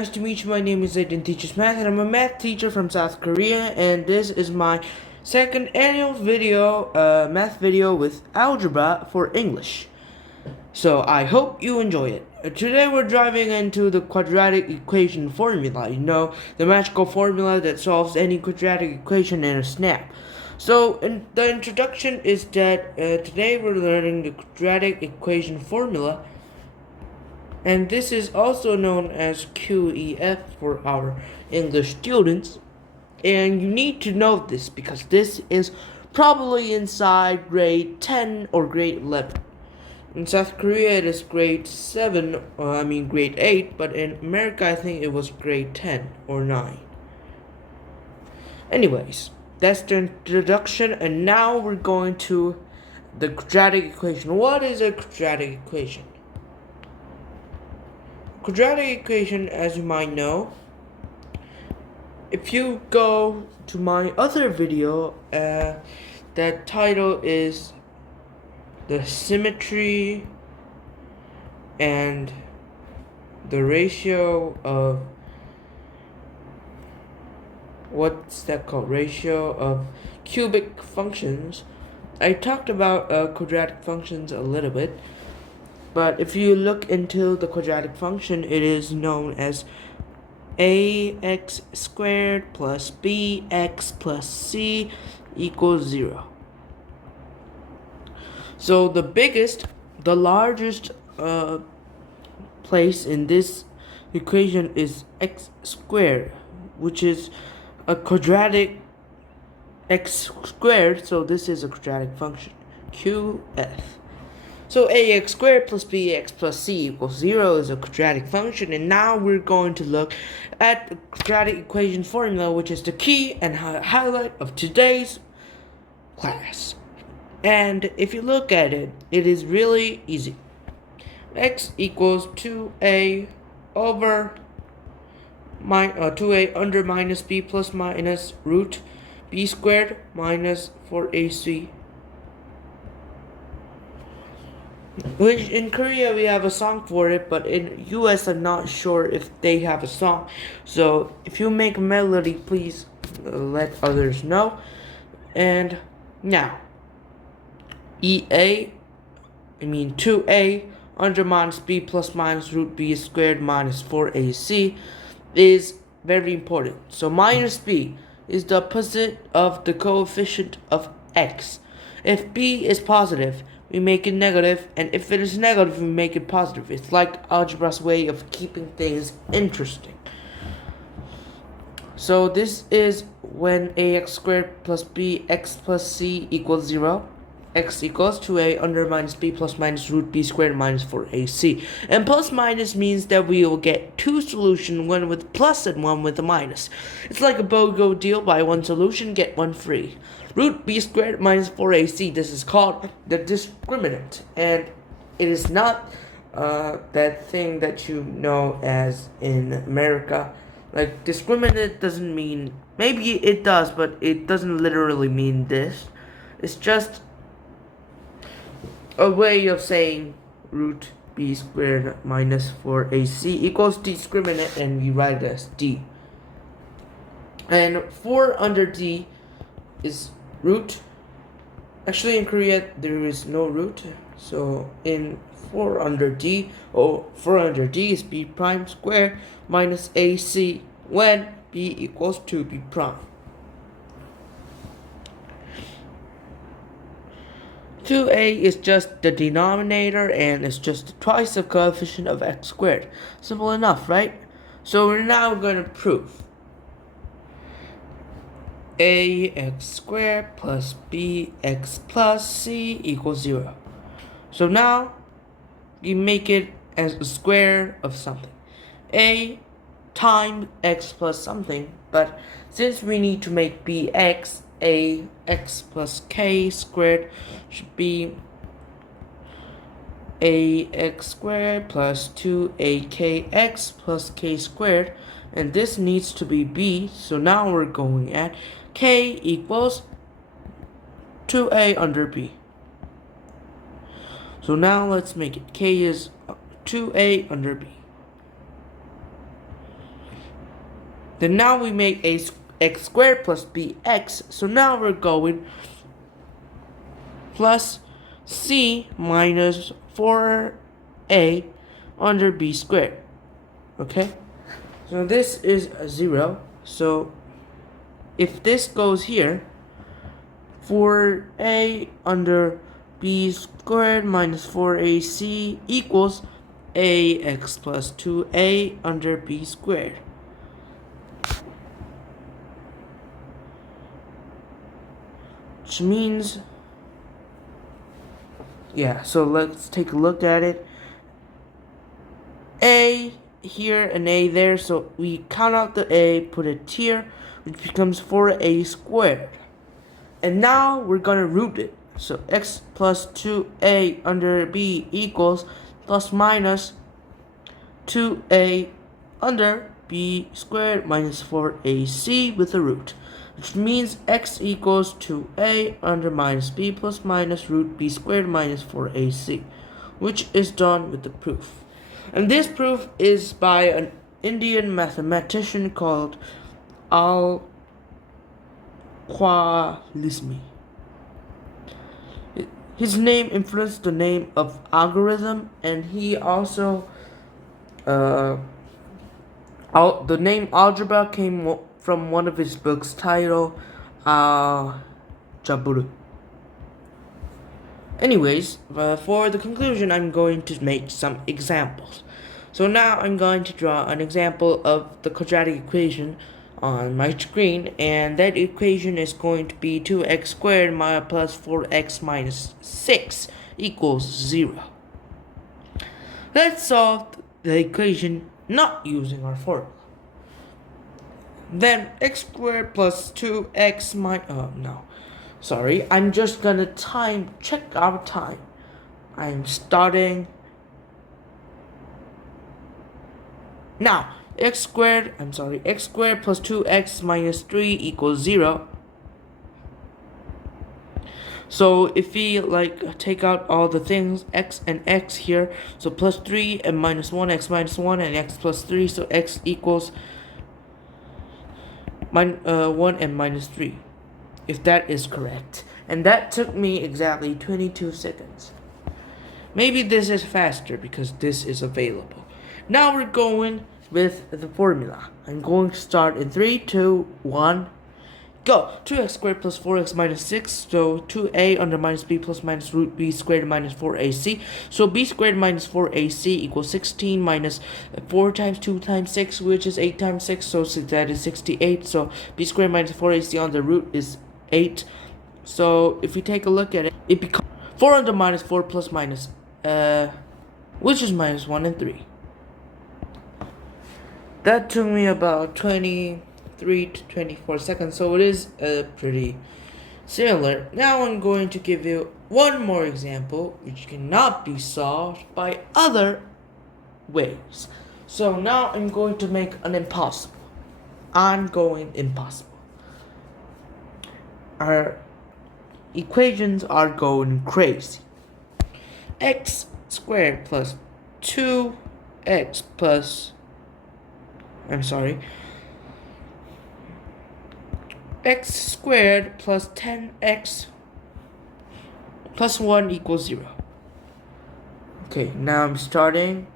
nice to meet you. My name is Aiden Teaches Math, and I'm a math teacher from South Korea, and this is my second annual video, math video with algebra for English. So I hope you enjoy it. Today we're driving into the quadratic equation formula, the magical formula that solves any quadratic equation in a snap. So the introduction is that today we're learning the quadratic equation formula, and this is also known as QEF for our English students. And you need to know this because this is probably inside grade 10 or grade 11. In South Korea it is grade 8, but in America I think it was grade 10 or 9. Anyways, that's the introduction, and now we're going to the quadratic equation. What is a quadratic equation? Quadratic equation, as you might know, if you go to my other video, that title is the symmetry and the ratio of ratio of cubic functions. I talked about quadratic functions a little bit, but if you look into the quadratic function, it is known as ax squared plus bx plus c equals 0. So the largest place in this equation is x squared, which is a quadratic x squared, so this is a quadratic function, QF. So ax squared plus bx plus c equals 0 is a quadratic function, and now we're going to look at the quadratic equation formula, which is the key and highlight of today's class. And if you look at it, it is really easy. X equals 2a over 2a under minus b plus minus root b squared minus 4ac. Which in Korea we have a song for it, but in US I'm not sure if they have a song. So if you make a melody, please let others know. And now 2a under minus b plus minus root b squared minus 4ac is very important. So minus b is the opposite of the coefficient of x. If b is positive, we make it negative, and if it is negative, we make it positive. It's like algebra's way of keeping things interesting. So this is when ax squared plus bx plus c equals 0. X equals 2a under minus b plus minus root b squared minus 4ac. And plus minus means that we will get two solutions, one with plus and one with a minus. It's like a BOGO deal: buy one solution, get one free. Root b squared minus 4ac, this is called the discriminant, and it is not that thing that you know as in America. Like, discriminant doesn't mean, maybe it does, but it doesn't literally mean this. It's just a way of saying root b squared minus 4ac equals discriminant, and we write it as d. And 4 under d is root. Actually, in Korea there is no root, so in 4 under d is b prime squared minus ac when b equals 2b prime. 2a is just the denominator, and it's just twice the coefficient of x squared. Simple enough, right? So we're now going to prove ax squared plus bx plus c equals 0. So now you make it as a square of something. A times x plus something, but since we need to make bx, ax plus k squared should be ax squared plus 2akx plus k squared, and this needs to be b, so now we're going at k equals 2a under b. So now let's make it. K is 2a under b. Then now we make x squared plus bx. So now we're going plus c minus 4a under b squared. Okay? So this is a 0. So if this goes here, 4a under b squared minus 4ac equals ax plus 2a under b squared. Which means, yeah, so let's take a look at it. A here and a there, so we count out the a, put it here, which becomes 4a squared. And now we're gonna root it. So x plus 2a under b equals plus minus 2a under b squared minus 4ac with a root, which means x equals 2a under minus b plus minus root b squared minus 4ac, which is done with the proof. And this proof is by an Indian mathematician called Al-Khwarizmi. His name influenced the name of algorithm, and he also the name algebra came from one of his books titled Jaburu. Anyways, for the conclusion, I'm going to make some examples. So now I'm going to draw an example of the quadratic equation on my screen, and that equation is going to be 2x squared plus 4x minus 6 equals 0. Let's solve the equation not using our formula. Then x squared plus 2x I'm just gonna check our time. I'm starting now. X squared plus 2x minus 3 equals 0. So if we take out all the things, x and x here, so plus 3 and minus 1, x minus 1 and x plus 3, so x equals 1 and minus 3, if that is correct. And that took me exactly 22 seconds. Maybe this is faster because this is available. Now we're going with the formula. I'm going to start in 3, 2, 1, go. 2x squared plus 4x minus 6, so 2a under minus b plus minus root b squared minus 4ac. So b squared minus 4ac equals 16 minus 4 times 2 times 6, which is 8 times 6, so that is 68. So b squared minus 4ac on the root is 8. So if we take a look at it, it becomes 4 under minus 4 plus minus, which is minus 1 and 3. That took me about 23 to 24 seconds, so it is pretty similar. Now I'm going to give you one more example which cannot be solved by other ways. So now I'm going to make an impossible. I'm going impossible. Our equations are going crazy. X squared plus 2x plus x squared plus 10x plus 1 equals 0. Okay, now I'm starting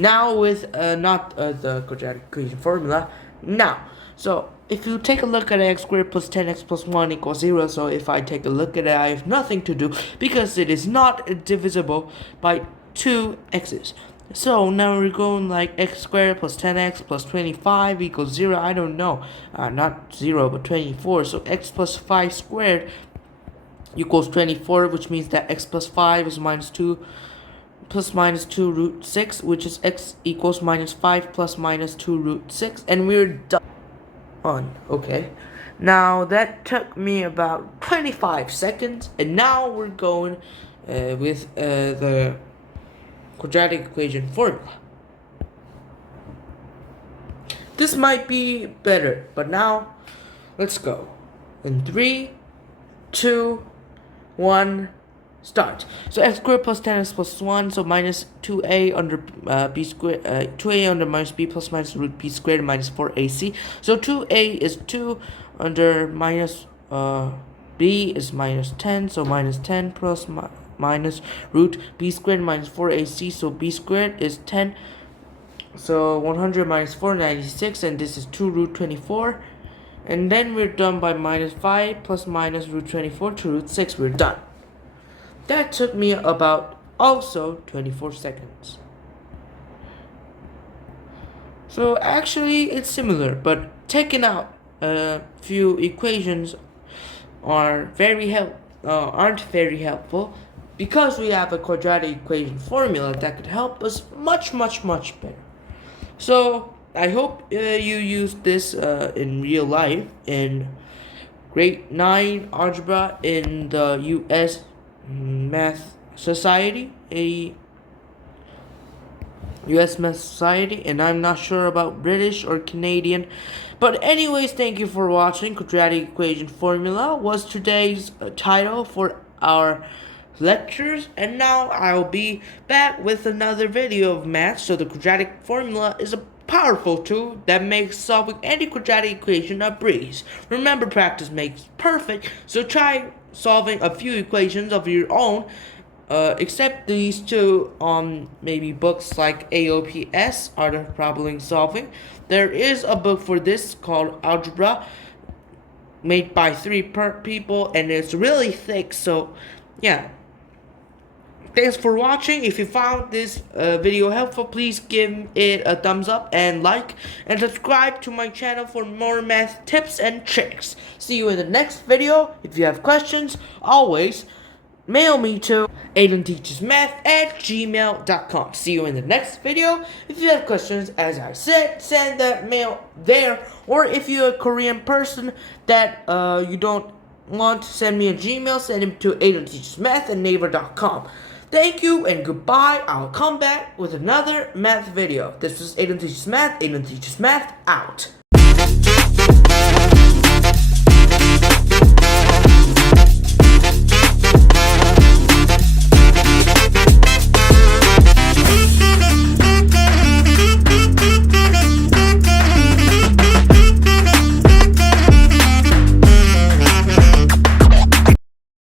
now with not the quadratic equation formula. Now, so if you take a look at x squared plus 10x plus 1 equals 0, so if I take a look at it, I have nothing to do because it is not divisible by 2 x's. So now we're going like x squared plus 10x plus 25 equals 0. I don't know. Not 0, but 24. So x plus 5 squared equals 24, which means that x plus 5 is minus 2 plus minus 2 root 6, which is x equals minus 5 plus minus 2 root 6. And we're done. Okay. Now that took me about 25 seconds. And now we're going with the quadratic equation formula. This might be better, but now let's go. In 3, 2, 1, start. So x squared plus 10x plus 1, so minus 2a under b squared, 2a under minus b plus minus root b squared minus 4ac. So 2a is 2 under minus b is minus 10, so minus 10 plus minus root b squared minus 4ac, so b squared is 10. So 100 minus 4, 96, and this is 2 root 24. And then we're done by minus 5 plus minus root 24 to root 6. We're done. That took me about also 24 seconds. So actually it's similar, but taking out a few equations aren't very helpful, because we have a quadratic equation formula that could help us much better. So I hope you use this in real life in grade 9 algebra in the U.S. Math Society, and I'm not sure about British or Canadian. But anyways, thank you for watching. Quadratic equation formula was today's title for our lectures, and now I'll be back with another video of math. So the quadratic formula is a powerful tool that makes solving any quadratic equation a breeze. Remember, practice makes perfect, so try solving a few equations of your own, except these two on maybe books like AOPS, Art of Problem Solving. There is a book for this called Algebra, made by 3 people, and it's really thick, so yeah. Thanks for watching. If you found this video helpful, please give it a thumbs up and like, and subscribe to my channel for more math tips and tricks. See you in the next video. If you have questions, always mail me to aidenteachesmath@gmail.com. See you in the next video. If you have questions, as I said, send that mail there. Or if you're a Korean person that you don't want to send me a Gmail, send him to aidenteachesmath@naver.com. Thank you and goodbye. I'll come back with another math video. This was Aiden Teaches Math. Aiden Teaches Math out.